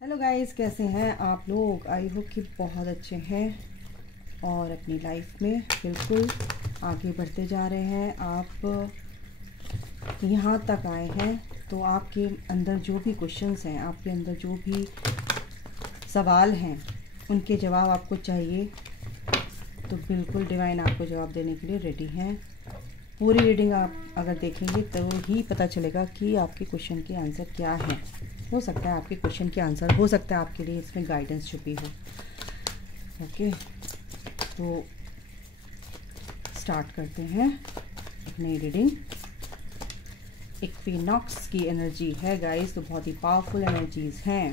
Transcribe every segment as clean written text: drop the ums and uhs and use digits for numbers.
Hello guys, कैसे हैं आप लोग। आई होप कि बहुत अच्छे हैं और अपनी लाइफ में बिल्कुल आगे बढ़ते जा रहे हैं। आप यहाँ तक आए हैं तो आपके अंदर जो भी क्वेश्चंस हैं, आपके अंदर जो भी सवाल हैं, उनके जवाब आपको चाहिए तो बिल्कुल डिवाइन आपको जवाब देने के लिए रेडी हैं। पूरी रीडिंग आप अगर देखेंगे तो ही पता चलेगा कि आपके क्वेश्चन के आंसर क्या हैं। हो सकता है आपके क्वेश्चन के आंसर, हो सकता है आपके लिए इसमें गाइडेंस छुपी हो। ओके, तो स्टार्ट करते हैं अपनी रीडिंग। इक्विनॉक्स की एनर्जी है गाइस, तो बहुत ही पावरफुल एनर्जीज हैं।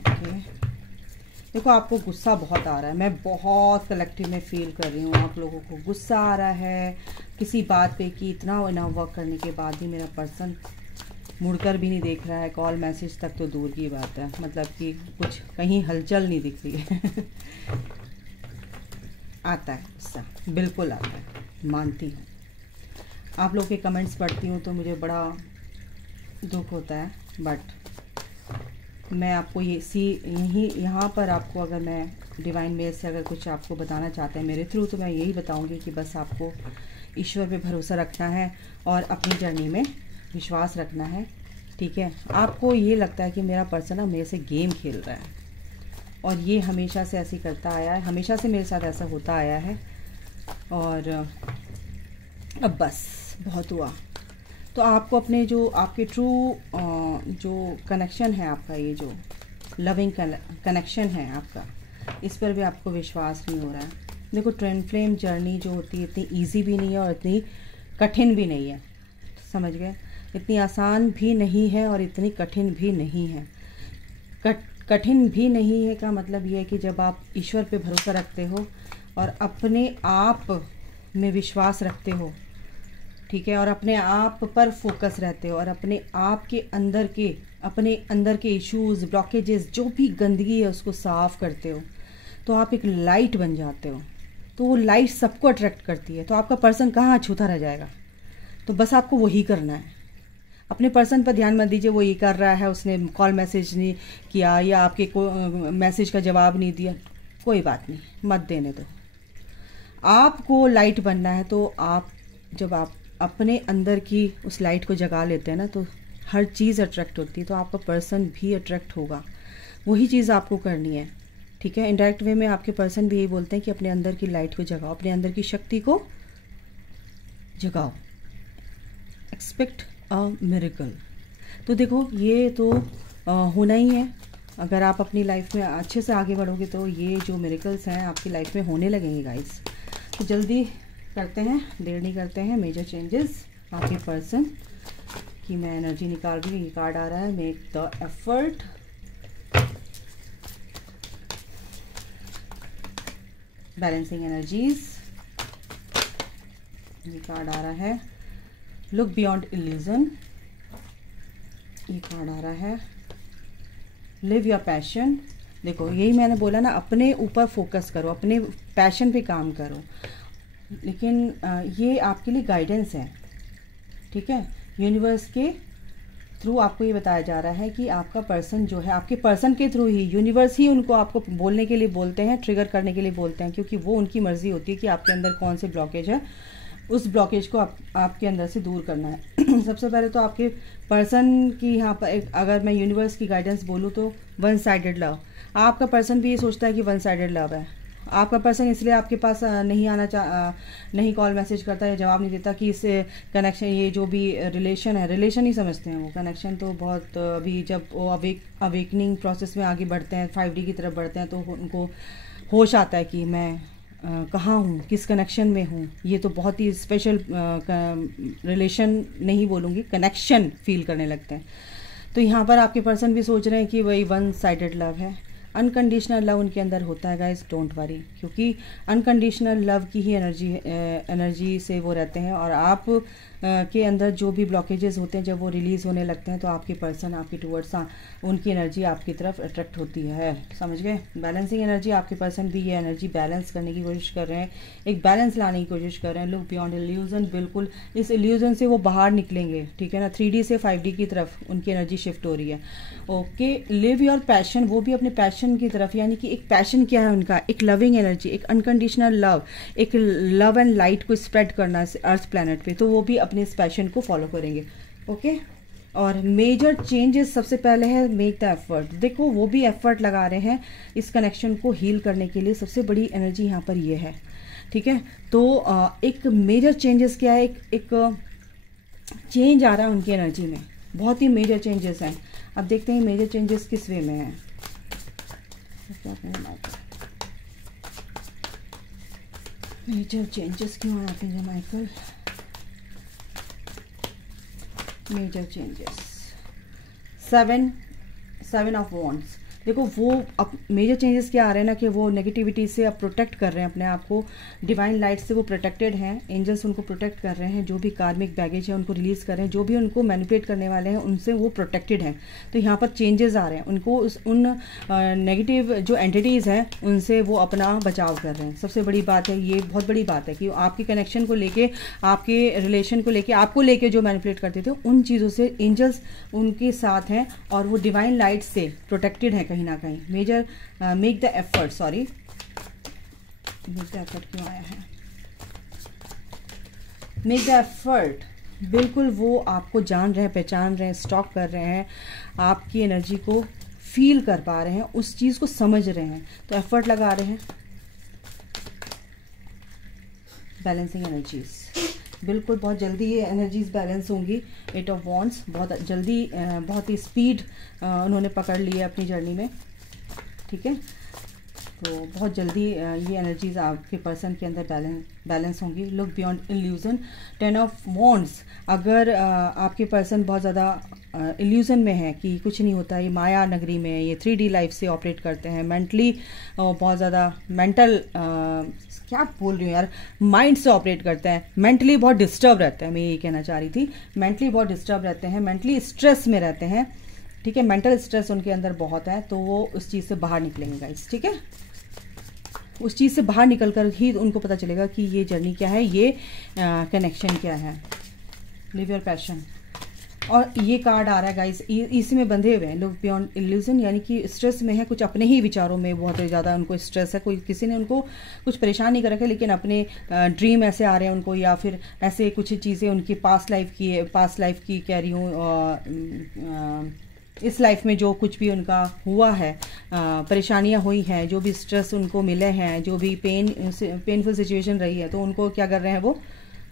ओके, देखो आपको गुस्सा बहुत आ रहा है, मैं बहुत कलेक्टिव में फील कर रही हूँ। आप लोगों को गुस्सा आ रहा है किसी बात पे कि इतना वर्क करने के बाद भी मेरा पर्सन मुड़कर भी नहीं देख रहा है। कॉल मैसेज तक तो दूर की बात है, मतलब कि कुछ कहीं हलचल नहीं दिख रही है। आता है गुस्सा, बिल्कुल आता है, मानती हूँ। आप लोग के कमेंट्स पढ़ती हूँ तो मुझे बड़ा दुख होता है, बट मैं आपको यहाँ पर आपको अगर मैं डिवाइन मेल से अगर कुछ आपको बताना चाहते हैं मेरे थ्रू, तो मैं यही बताऊंगी कि बस आपको ईश्वर पे भरोसा रखना है और अपनी जर्नी में विश्वास रखना है। ठीक है, आपको ये लगता है कि मेरा पर्सन ना मेरे से गेम खेल रहा है और ये हमेशा से ऐसे करता आया है, हमेशा से मेरे साथ ऐसा होता आया है और अब बस बहुत हुआ। तो आपको अपने जो आपके ट्रू जो कनेक्शन है आपका, ये जो लविंग कनेक्शन है आपका, इस पर भी आपको विश्वास नहीं हो रहा है। देखो, ट्विन फ्लेम जर्नी जो होती है इतनी इजी भी नहीं है और इतनी कठिन भी नहीं है, समझ गए। इतनी आसान भी नहीं है और इतनी कठिन भी नहीं है। कठिन भी नहीं है का मतलब ये है कि जब आप ईश्वर पे भरोसा रखते हो और अपने आप में विश्वास रखते हो, ठीक है, और अपने आप पर फोकस रहते हो और अपने आप के अपने अंदर के इश्यूज, ब्लॉकेजेस, जो भी गंदगी है उसको साफ करते हो, तो आप एक लाइट बन जाते हो। तो वो लाइट सबको अट्रैक्ट करती है, तो आपका पर्सन कहाँ अछूता रह जाएगा। तो बस आपको वही करना है। अपने पर्सन पर ध्यान मत दीजिए, वो ये कर रहा है, उसने कॉल मैसेज नहीं किया या आपके मैसेज का जवाब नहीं दिया, कोई बात नहीं, मत देने दो। आपको लाइट बनना है, तो जब आप अपने अंदर की उस लाइट को जगा लेते हैं ना, तो हर चीज़ अट्रैक्ट होती है, तो आपका पर्सन भी अट्रैक्ट होगा। वही चीज़ आपको करनी है, ठीक है। इनडायरेक्ट वे में आपके पर्सन भी यही बोलते हैं कि अपने अंदर की लाइट को जगाओ, अपने अंदर की शक्ति को जगाओ। Expect a miracle. तो देखो, ये तो होना ही है। अगर आप अपनी लाइफ में अच्छे से आगे बढ़ोगे तो ये जो मिरेकल्स हैं आपकी लाइफ में होने लगेंगे गाइस। तो जल्दी करते हैं, देर नहीं करते हैं। मेजर चेंजेस आपके पर्सन की मैं एनर्जी निकाल रही हूँ। ये कार्ड आ रहा है, make the effort. Balancing energies, ये कार्ड आ रहा है। लुक बियॉन्ड इल्यूजन, ये कार्ड आ रहा है। Live your passion. देखो, यही मैंने बोला ना, अपने ऊपर फोकस करो, अपने पैशन पे काम करो। लेकिन ये आपके लिए गाइडेंस है, ठीक है। यूनिवर्स के थ्रू आपको ये बताया जा रहा है कि आपका पर्सन जो है, आपके पर्सन के थ्रू ही यूनिवर्स ही उनको आपको बोलने के लिए बोलते हैं, ट्रिगर करने के लिए बोलते हैं, क्योंकि वो उनकी मर्जी होती है कि आपके अंदर कौन से ब्लॉकेज है, उस ब्लॉकेज को आपके अंदर से दूर करना है। सबसे पहले तो आपके पर्सन की यहाँ पर अगर मैं यूनिवर्स की गाइडेंस बोलूँ तो वन साइडेड लव। आपका पर्सन भी ये सोचता है कि वन साइडेड लव है। आपका पर्सन इसलिए आपके पास नहीं कॉल मैसेज करता है, जवाब नहीं देता कि इससे कनेक्शन, ये जो भी रिलेशन है, रिलेशन ही समझते हैं वो। कनेक्शन तो बहुत अभी जब वो अवेकनिंग प्रोसेस में आगे बढ़ते हैं, 5D की तरफ बढ़ते हैं, तो उनको होश आता है कि मैं कहाँ हूँ, किस कनेक्शन में हूँ। ये तो बहुत ही स्पेशल रिलेशन नहीं बोलूँगी, कनेक्शन फील करने लगते हैं। तो यहाँ पर आपके पर्सन भी सोच रहे हैं कि वही वन साइडेड लव है। अनकंडीशनल लव उनके अंदर होता है गाइस, डोंट वरी, क्योंकि अनकंडीशनल लव की ही एनर्जी से वो रहते हैं। और आप के अंदर जो भी ब्लॉकेजेस होते हैं, जब वो रिलीज़ होने लगते हैं तो आपके पर्सन आपके टूवर्ड्स उनकी एनर्जी आपकी तरफ अट्रैक्ट होती है। समझ गए? बैलेंसिंग एनर्जी, आपके पर्सन भी ये एनर्जी बैलेंस करने की कोशिश कर रहे हैं, एक बैलेंस लाने की कोशिश कर रहे हैं। लुक बियॉन्ड इल्यूजन, बिल्कुल इस इल्यूजन से वो बाहर निकलेंगे, ठीक है ना। 3D से 5D की तरफ उनकी एनर्जी शिफ्ट हो रही है। ओके, लिव योर पैशन, वो भी अपने पैशन की तरफ, यानी कि एक पैशन क्या है उनका, एक लविंग एनर्जी, एक अनकंडीशनल लव, एक लव एंड लाइट को स्प्रेड करना अर्थ प्लैनेट पे, तो वो भी अपने इस पैशन को फॉलो करेंगे। ओके, और मेजर चेंजेस सबसे पहले है मेक द एफर्ट। देखो वो भी एफर्ट लगा रहे हैं इस कनेक्शन को हील करने के लिए, सबसे बड़ी एनर्जी यहाँ पर ये है, ठीक है। तो एक मेजर चेंजेस क्या है, एक चेंज आ रहा है उनकी एनर्जी में, बहुत ही मेजर चेंजेस हैं। अब देखते हैं मेजर चेंजेस किस वे में हैं। मेजर चेंजेस क्यों आते हैं Michael? Major changes, 7 of wands. देखो वो अब मेजर चेंजेस क्या आ रहे हैं ना, कि वो नेगेटिविटी से अब प्रोटेक्ट कर रहे हैं अपने आप को, डिवाइन लाइट से वो प्रोटेक्टेड हैं, एंजल्स उनको प्रोटेक्ट कर रहे हैं, जो भी कार्मिक बैगेज है उनको रिलीज कर रहे हैं, जो भी उनको मैनिपुलेट करने वाले हैं उनसे वो प्रोटेक्टेड हैं। तो यहाँ पर चेंजेस आ रहे हैं, उनको उन नेगेटिव जो एंटिटीज़ हैं उनसे वो अपना बचाव कर रहे हैं। सबसे बड़ी बात है, ये बहुत बड़ी बात है कि आपके कनेक्शन को लेके, आपके रिलेशन को लेके, आपको लेके जो मैनिपुलेट करते थे उन चीज़ों से एंजल्स उनके साथ हैं और वो डिवाइन लाइट से प्रोटेक्टेड है कहीं ना कहीं। Major make the effort, sorry make the effort क्यों आया है, मेक द एफर्ट, बिल्कुल वो आपको जान रहे हैं, पहचान रहे हैं, स्टॉक कर रहे हैं, आपकी एनर्जी को फील कर पा रहे हैं, उस चीज़ को समझ रहे हैं, तो एफर्ट लगा रहे हैं। बैलेंसिंग एनर्जीज, बिल्कुल बहुत जल्दी ये एनर्जीज बैलेंस होंगी। 8 ऑफ वॉन्ड्स, बहुत जल्दी, बहुत ही स्पीड उन्होंने पकड़ ली है अपनी जर्नी में, ठीक है। तो बहुत जल्दी ये एनर्जीज आपके पर्सन के अंदर बैलेंस होंगी। Look beyond illusion, 10 of wands. अगर आपके पर्सन बहुत ज़्यादा इल्यूजन में है कि कुछ नहीं होता, ये माया नगरी में है, ये 3D लाइफ से ऑपरेट करते हैं, मेंटली बहुत ज़्यादा मेंटल क्या बोल रही हूँ यार, माइंड से ऑपरेट करते हैं, मेंटली बहुत डिस्टर्ब रहते हैं, मैं यही कहना चाह रही थी, मेंटली बहुत डिस्टर्ब रहते हैं, मेंटली स्ट्रेस में रहते हैं, ठीक है। मेंटल स्ट्रेस उनके अंदर बहुत है, तो वो उस चीज़ से बाहर निकलेंगे गाइस, ठीक है। उस चीज़ से बाहर निकल कर ही उनको पता चलेगा कि ये जर्नी क्या है, ये कनेक्शन क्या है। लिव योर पैशन, और ये कार्ड आ रहा है गाइस, इसी में बंधे हुए हैं लोग बियॉन्ड इल्यूजन, यानी कि स्ट्रेस में है, कुछ अपने ही विचारों में बहुत ज़्यादा उनको स्ट्रेस है, कोई किसी ने उनको कुछ परेशान नहीं कर रखा, लेकिन अपने ड्रीम ऐसे आ रहे हैं उनको, या फिर ऐसे कुछ चीज़ें उनकी पास्ट लाइफ की कह रही हूँ, इस लाइफ में जो कुछ भी उनका हुआ है, परेशानियां हुई हैं, जो भी स्ट्रेस उनको मिले हैं, जो भी पेनफुल सिचुएशन रही है, तो उनको क्या कर रहे हैं, वो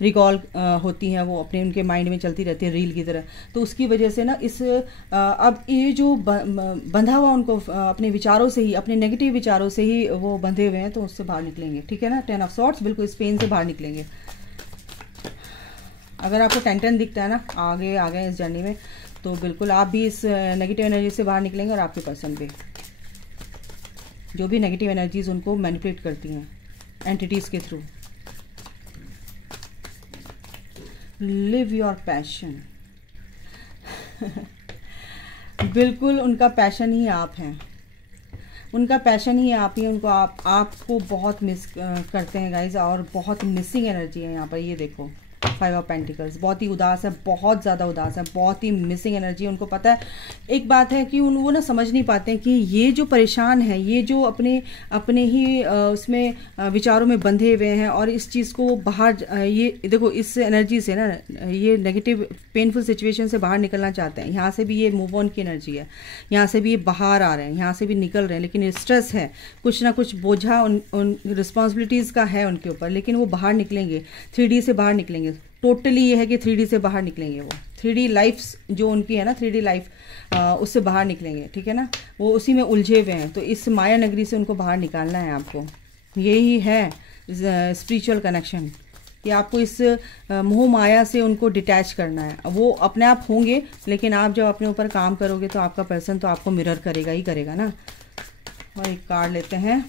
रिकॉल होती हैं, वो अपने उनके माइंड में चलती रहती है रील की तरह। तो उसकी वजह से ना इस अब ये जो बंधा हुआ उनको अपने विचारों से ही, अपने नेगेटिव विचारों से ही वो बंधे हुए हैं, तो उससे बाहर निकलेंगे, ठीक है ना। 10 ऑफ सॉर्ड्स, बिल्कुल इस पेन से बाहर निकलेंगे। अगर आपको 10 दिखता है ना आगे आ गए इस जर्नी में, तो बिल्कुल आप भी इस नेगेटिव एनर्जी से बाहर निकलेंगे, और आपके पर्सन भी, जो भी नेगेटिव एनर्जीज उनको मैनिपुलेट करती हैं एंटिटीज के थ्रू। लिव योर पैशन, बिल्कुल उनका पैशन ही आप हैं, उनका पैशन ही आप ही, उनको आपको बहुत मिस करते हैं गाइज, और बहुत मिसिंग एनर्जी है यहाँ पर। ये देखो 5 ऑफ पेंटिकल्स, बहुत ही उदास है, बहुत ज़्यादा उदास है, बहुत ही मिसिंग एनर्जी। उनको पता है, एक बात है कि वो ना समझ नहीं पाते हैं कि ये जो परेशान है, ये जो अपने ही उसमें विचारों में बंधे हुए हैं, और इस चीज़ को बाहर, ये देखो इस एनर्जी से ना, ये नेगेटिव पेनफुल सिचुएशन से बाहर निकलना चाहते हैं। यहाँ से भी ये मूव ऑन की एनर्जी है, यहाँ से भी ये बाहर आ रहे हैं, यहाँ से भी निकल रहे हैं, लेकिन स्ट्रेस है, कुछ ना कुछ बोझा उन रिस्पॉन्सिबिलिटीज़ का है उनके ऊपर, लेकिन वो बाहर निकलेंगे, 3D से बाहर निकलेंगे। टोटली ये है कि 3D से बाहर निकलेंगे, वो 3D लाइफ जो उनकी है ना, 3D लाइफ उससे बाहर निकलेंगे, ठीक है ना। वो उसी में उलझे हुए हैं, तो इस माया नगरी से उनको बाहर निकालना है आपको। यही है स्पिरिचुअल कनेक्शन, कि आपको इस मोह माया से उनको डिटैच करना है। वो अपने आप होंगे, लेकिन आप जब अपने ऊपर काम करोगे तो आपका पर्सन तो आपको मिरर करेगा ही करेगा ना। और एक कार्ड लेते हैं,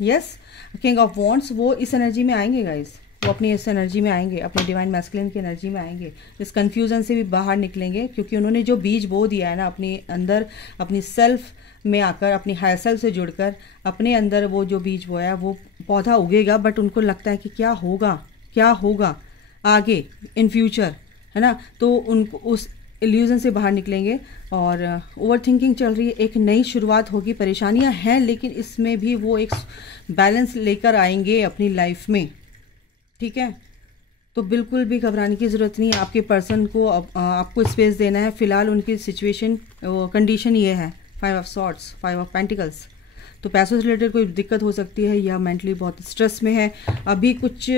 यस, किंग ऑफ वॉन्ड्स, वो इस एनर्जी में आएंगे गाइस, वो अपनी इस एनर्जी में आएंगे, अपने डिवाइन मैस्कुलिन की एनर्जी में आएंगे, इस कन्फ्यूज़न से भी बाहर निकलेंगे, क्योंकि उन्होंने जो बीज बो दिया है ना अपने अंदर, अपनी सेल्फ में आकर, अपनी हायर सेल्फ से जुड़कर अपने अंदर वो जो बीज बोया है वो पौधा उगेगा। बट उनको लगता है कि क्या होगा आगे इन फ्यूचर, है ना। तो उनको उस इल्यूजन से बाहर निकलेंगे। और ओवर थिंकिंग चल रही है, एक नई शुरुआत होगी, परेशानियां हैं लेकिन इसमें भी वो एक बैलेंस लेकर आएंगे अपनी लाइफ में, ठीक है। तो बिल्कुल भी घबराने की ज़रूरत नहीं है। आपके पर्सन को आपको स्पेस देना है। फिलहाल उनकी सिचुएशन कंडीशन ये है, 5 ऑफ सॉर्ड्स, 5 ऑफ पेंटिकल्स। तो पैसों से रिलेटेड कोई दिक्कत हो सकती है या मेंटली बहुत स्ट्रेस में है। अभी कुछ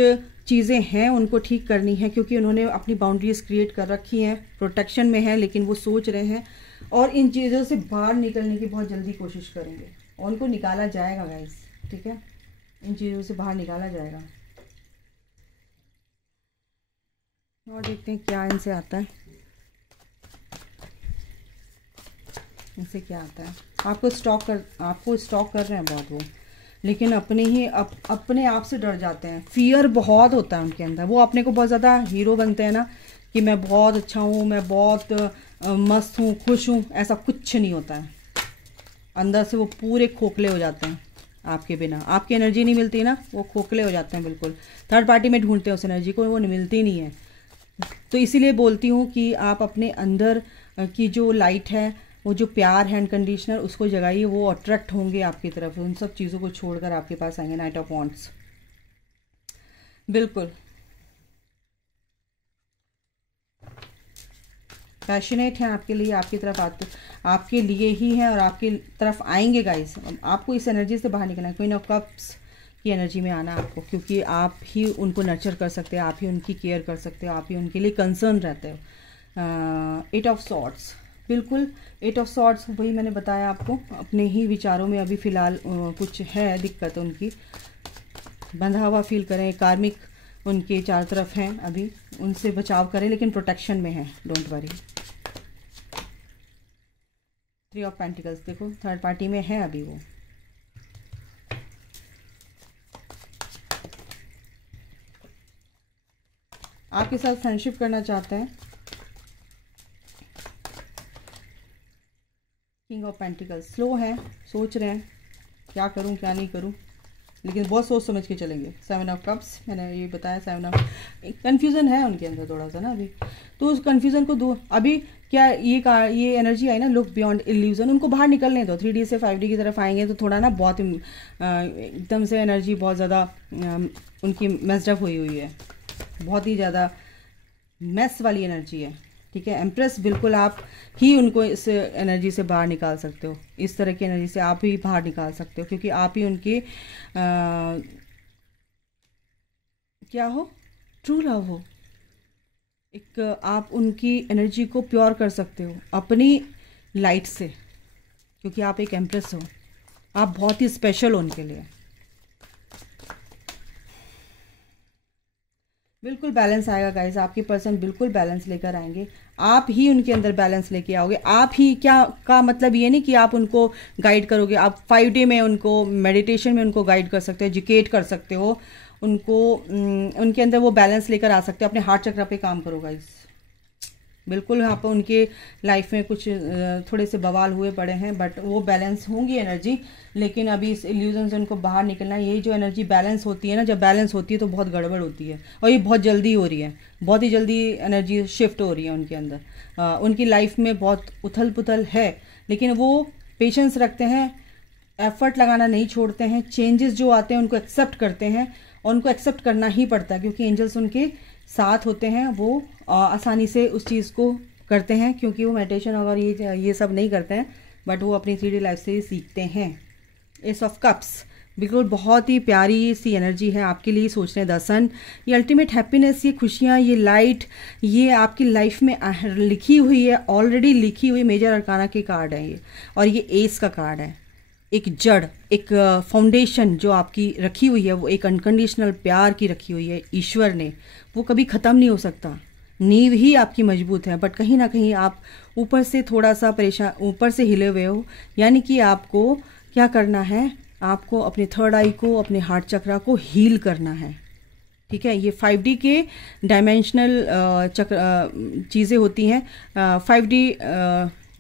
चीज़ें हैं उनको ठीक करनी है, क्योंकि उन्होंने अपनी बाउंड्रीज क्रिएट कर रखी हैं, प्रोटेक्शन में है, लेकिन वो सोच रहे हैं और इन चीज़ों से बाहर निकलने की बहुत जल्दी कोशिश करेंगे और उनको निकाला जाएगा गाइस, ठीक है। इन चीज़ों से बाहर निकाला जाएगा। और देखते हैं क्या इनसे आता है, इनसे क्या आता है। आपको स्टॉक कर रहे हैं बहुत वो, लेकिन अपने आप से डर जाते हैं। फियर बहुत होता है उनके अंदर। वो अपने को बहुत ज़्यादा हीरो बनते हैं ना, कि मैं बहुत अच्छा हूँ, मैं बहुत मस्त हूँ, खुश हूँ। ऐसा कुछ नहीं होता है। अंदर से वो पूरे खोखले हो जाते हैं आपके बिना। आपकी एनर्जी नहीं मिलती ना, वो खोखले हो जाते हैं बिल्कुल। थर्ड पार्टी में ढूंढते हैं उस एनर्जी को, वो मिलती नहीं है। तो इसीलिए बोलती हूँ कि आप अपने अंदर की जो लाइट है, वो जो प्यार है अनकंडीशनल, उसको जगाइए। वो अट्रैक्ट होंगे आपकी तरफ, उन सब चीज़ों को छोड़कर आपके पास आएंगे। नाइट ऑफ वॉन्ड्स, बिल्कुल पैशनेट हैं आपके लिए, आपकी तरफ आते, आपके लिए ही हैं और आपकी तरफ आएंगे गाइस। आपको इस एनर्जी से बाहर निकलना है। क्वीन ऑफ कप्स की एनर्जी में आना आपको, क्योंकि आप ही उनको नर्चर कर सकते हैं, आप ही उनकी केयर कर सकते हो, आप ही उनके लिए कंसर्न रहते हो। 8 ऑफ सॉर्ड्स, बिल्कुल 8 ऑफ सॉर्ड्स, वही मैंने बताया आपको। अपने ही विचारों में अभी फ़िलहाल कुछ है दिक्कत उनकी, बंधा हुआ फील करें। कार्मिक उनके चारों तरफ हैं, अभी उनसे बचाव करें, लेकिन प्रोटेक्शन में है, डोंट वरी। 3 ऑफ पेंटिकल्स, देखो थर्ड पार्टी में है अभी वो। आपके साथ फ्रेंडशिप करना चाहते हैं। किंग ऑफ पेंटिकल्स, स्लो है, सोच रहे हैं क्या करूं क्या नहीं करूं, लेकिन बहुत सोच समझ के चलेंगे। 7 ऑफ कप्स, मैंने ये बताया। 7 ऑफ कन्फ्यूज़न है उनके अंदर थोड़ा सा ना अभी, तो उस कन्फ्यूज़न को दूर, अभी क्या ये एनर्जी आई ना, लुक बियॉन्ड इल्यूजन, उनको बाहर निकलने दो। 3D से 5D की तरफ आएंगे तो थोड़ा ना बहुत एकदम से एनर्जी बहुत ज़्यादा उनकी मेस्ड अप हुई है, बहुत ही ज़्यादा मेस वाली एनर्जी है, ठीक है। एम्प्रेस, बिल्कुल आप ही उनको इस एनर्जी से बाहर निकाल सकते हो, इस तरह की एनर्जी से आप ही बाहर निकाल सकते हो, क्योंकि आप ही उनके क्या हो, ट्रू लव हो। एक आप उनकी एनर्जी को प्योर कर सकते हो अपनी लाइट से, क्योंकि आप एक एम्प्रेस हो, आप बहुत ही स्पेशल हो उनके लिए। बिल्कुल बैलेंस आएगा गाइस, आपके पर्सन बिल्कुल बैलेंस लेकर आएंगे। आप ही उनके अंदर बैलेंस लेके आओगे। आप ही क्या का मतलब ये नहीं कि आप उनको गाइड करोगे, आप 5D में उनको मेडिटेशन में उनको गाइड कर सकते हो, एजुकेट कर सकते हो उनको, उनके अंदर वो बैलेंस लेकर आ सकते हो। अपने हार्ट चक्र पे काम करो गाइस, बिल्कुल। यहाँ पर उनके लाइफ में कुछ थोड़े से बवाल हुए पड़े हैं, बट वो बैलेंस होंगी एनर्जी, लेकिन अभी इस इल्यूजन से उनको बाहर निकलना है। यही जो एनर्जी बैलेंस होती है ना, जब बैलेंस होती है तो बहुत गड़बड़ होती है, और ये बहुत जल्दी हो रही है, बहुत ही जल्दी एनर्जी शिफ्ट हो रही है उनके अंदर। उनकी लाइफ में बहुत उथल पुथल है, लेकिन वो पेशेंस रखते हैं, एफर्ट लगाना नहीं छोड़ते हैं। चेंजेस जो आते हैं उनको एक्सेप्ट करते हैं, और उनको एक्सेप्ट करना ही पड़ता है, क्योंकि एंजल्स उनके साथ होते हैं। वो आसानी से उस चीज़ को करते हैं, क्योंकि वो मेडिटेशन और ये सब नहीं करते हैं, बट वो अपनी 3D लाइफ से सीखते हैं। एस ऑफ कप्स, बिल्कुल बहुत ही प्यारी सी एनर्जी है आपके लिए। सोच रहे हैं द सन, ये अल्टीमेट हैप्पीनेस, ये खुशियाँ, ये लाइट, ये आपकी लाइफ में लिखी हुई है, ऑलरेडी लिखी हुई मेजर अरकाना के कार्ड है ये, और ये एस का कार्ड है। एक जड़, एक फाउंडेशन जो आपकी रखी हुई है, वो एक अनकंडीशनल प्यार की रखी हुई है ईश्वर ने, वो कभी ख़त्म नहीं हो सकता। नींव ही आपकी मजबूत है, बट कहीं ना कहीं आप ऊपर से थोड़ा सा परेशान, ऊपर से हिले हुए हो। यानी कि आपको क्या करना है, आपको अपने थर्ड आई को, अपने हार्ट चक्रा को हील करना है। ठीक है। ये 5D के डायमेंशनल चीज़ें होती हैं। 5D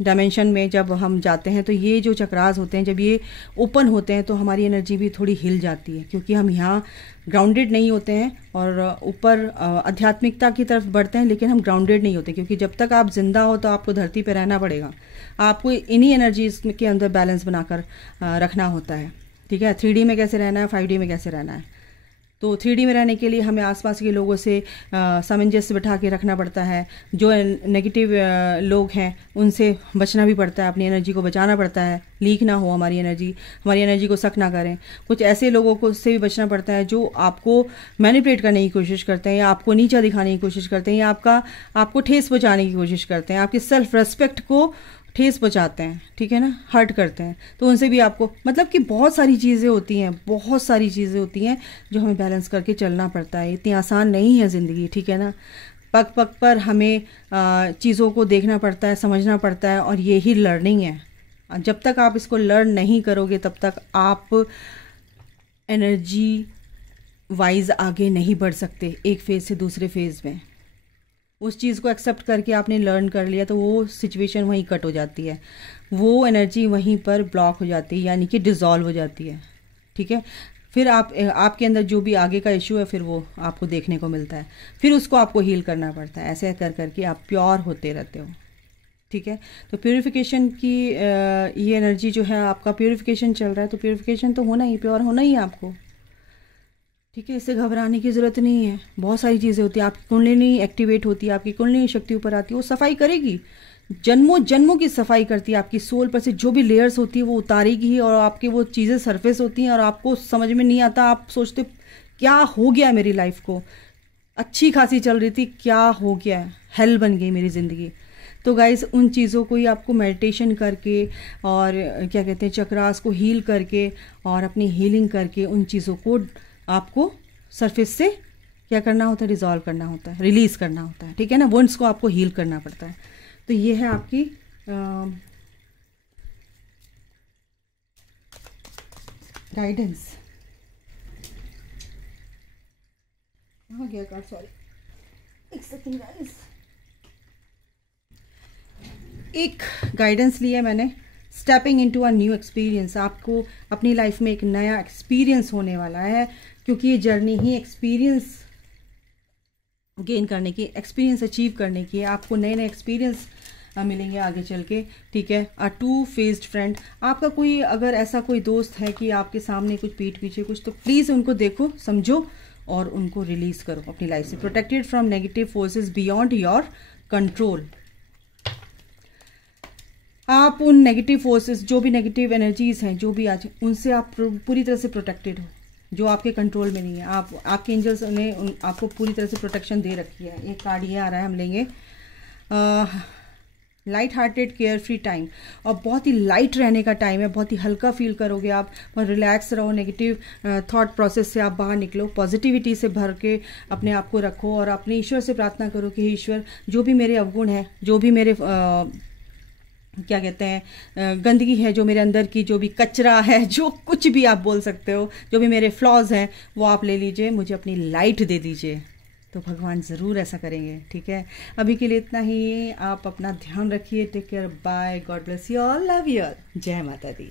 डायमेंशन में जब हम जाते हैं तो ये जो चक्रास होते हैं, जब ये ओपन होते हैं तो हमारी एनर्जी भी थोड़ी हिल जाती है, क्योंकि हम यहाँ ग्राउंडेड नहीं होते हैं और ऊपर आध्यात्मिकता की तरफ बढ़ते हैं, लेकिन हम ग्राउंडेड नहीं होते, क्योंकि जब तक आप जिंदा हो तो आपको धरती पर रहना पड़ेगा। आपको इन्हीं एनर्जीज के अंदर बैलेंस बनाकर रखना होता है। ठीक है। 3D में कैसे रहना है, 5D में कैसे रहना है। तो 3D में रहने के लिए हमें आसपास के लोगों से सामंजस्य बिठा के रखना पड़ता है। जो नेगेटिव लोग हैं उनसे बचना भी पड़ता है, अपनी एनर्जी को बचाना पड़ता है, लीक ना हो हमारी एनर्जी को सक ना करें। कुछ ऐसे लोगों को से भी बचना पड़ता है जो आपको मैनिपुलेट करने की कोशिश करते हैं, या आपको नीचा दिखाने की कोशिश करते हैं, या आपको ठेस पहुंचाने की कोशिश करते हैं, आपकी सेल्फ रेस्पेक्ट को ठेस पहुंचाते हैं। ठीक है ना, हर्ट करते हैं। तो उनसे भी आपको, मतलब कि बहुत सारी चीज़ें होती हैं जो हमें बैलेंस करके चलना पड़ता है। इतनी आसान नहीं है ज़िंदगी। ठीक है ना, पग पग पर हमें चीज़ों को देखना पड़ता है, समझना पड़ता है, और यही लर्निंग है। जब तक आप इसको लर्न नहीं करोगे तब तक आप एनर्जी वाइज आगे नहीं बढ़ सकते एक फेज़ से दूसरे फेज़ में। उस चीज़ को एक्सेप्ट करके आपने लर्न कर लिया तो वो सिचुएशन वहीं कट हो जाती है, वो एनर्जी वहीं पर ब्लॉक हो जाती है, यानी कि डिज़ोल्व हो जाती है। ठीक है। फिर आपके अंदर जो भी आगे का इशू है फिर वो आपको देखने को मिलता है, फिर उसको आपको हील करना पड़ता है। ऐसे कर करके आप प्योर होते रहते हो। ठीक है। तो प्योरिफिकेशन की ये एनर्जी जो है, आपका प्योरिफिकेशन चल रहा है तो प्योरिफिकेशन तो होना ही, प्योर होना ही है आपको। ठीक है। इससे घबराने की ज़रूरत नहीं है। बहुत सारी चीज़ें होती हैं, आपकी कुंडलिनी एक्टिवेट होती है, आपकी कुंडलिनी शक्ति ऊपर आती है, वो सफाई करेगी, जन्मों जन्मों की सफाई करती है। आपकी सोल पर से जो भी लेयर्स होती है वो उतारेगी ही, और आपकी वो चीज़ें सरफेस होती हैं और आपको समझ में नहीं आता। आप सोचते क्या हो गया मेरी लाइफ को, अच्छी खासी चल रही थी, क्या हो गया, हेल बन गई मेरी ज़िंदगी। तो गाइस, उन चीज़ों को ही आपको मेडिटेशन करके और क्या कहते हैं, चक्रास को हील करके और अपनी हीलिंग करके उन चीज़ों को आपको सरफेस से क्या करना होता है, रिजॉल्व करना होता है, रिलीज करना होता है। ठीक है ना, वुंड्स को आपको हील करना पड़ता है। तो ये है आपकी गाइडेंस। कहाँ गया कार्ड, सॉरी, एक सेकंड गाइस। एक गाइडेंस लिया मैंने, stepping into a new experience. आपको अपनी लाइफ में एक नया एक्सपीरियंस होने वाला है, क्योंकि ये जर्नी ही एक्सपीरियंस गेन करने की, एक्सपीरियंस अचीव करने की है। आपको नए नए एक्सपीरियंस मिलेंगे आगे चल के। ठीक है। अ टू फेस्ड फ्रेंड, आपका कोई अगर ऐसा कोई दोस्त है कि आपके सामने कुछ पीठ पीछे कुछ, तो प्लीज़ उनको देखो, समझो और उनको रिलीज करो अपनी लाइफ से। Protected from negative forces beyond your control. आप उन नेगेटिव फोर्सेस, जो भी नेगेटिव एनर्जीज हैं, जो भी आज, उनसे आप पूरी तरह से प्रोटेक्टेड हो, जो आपके कंट्रोल में नहीं है। आपके एंजल्स ने आपको पूरी तरह से प्रोटेक्शन दे रखी है। एक कार्ड ये आ रहा है, हम लेंगे light hearted care free time, और बहुत ही लाइट रहने का टाइम है, बहुत ही हल्का फील करोगे आप, और रिलैक्स रहो, नेगेटिव थॉट प्रोसेस से आप बाहर निकलो, पॉजिटिविटी से भर के अपने आप को रखो, और अपने ईश्वर से प्रार्थना करो कि ईश्वर, जो भी मेरे अवगुण है, जो भी मेरे क्या कहते हैं गंदगी है, जो मेरे अंदर की, जो भी कचरा है, जो कुछ भी आप बोल सकते हो, जो भी मेरे फ्लॉज हैं, वो आप ले लीजिए, मुझे अपनी लाइट दे दीजिए, तो भगवान ज़रूर ऐसा करेंगे। ठीक है। अभी के लिए इतना ही। आप अपना ध्यान रखिए। Take care, bye, God bless you all, love you all, जय माता दी।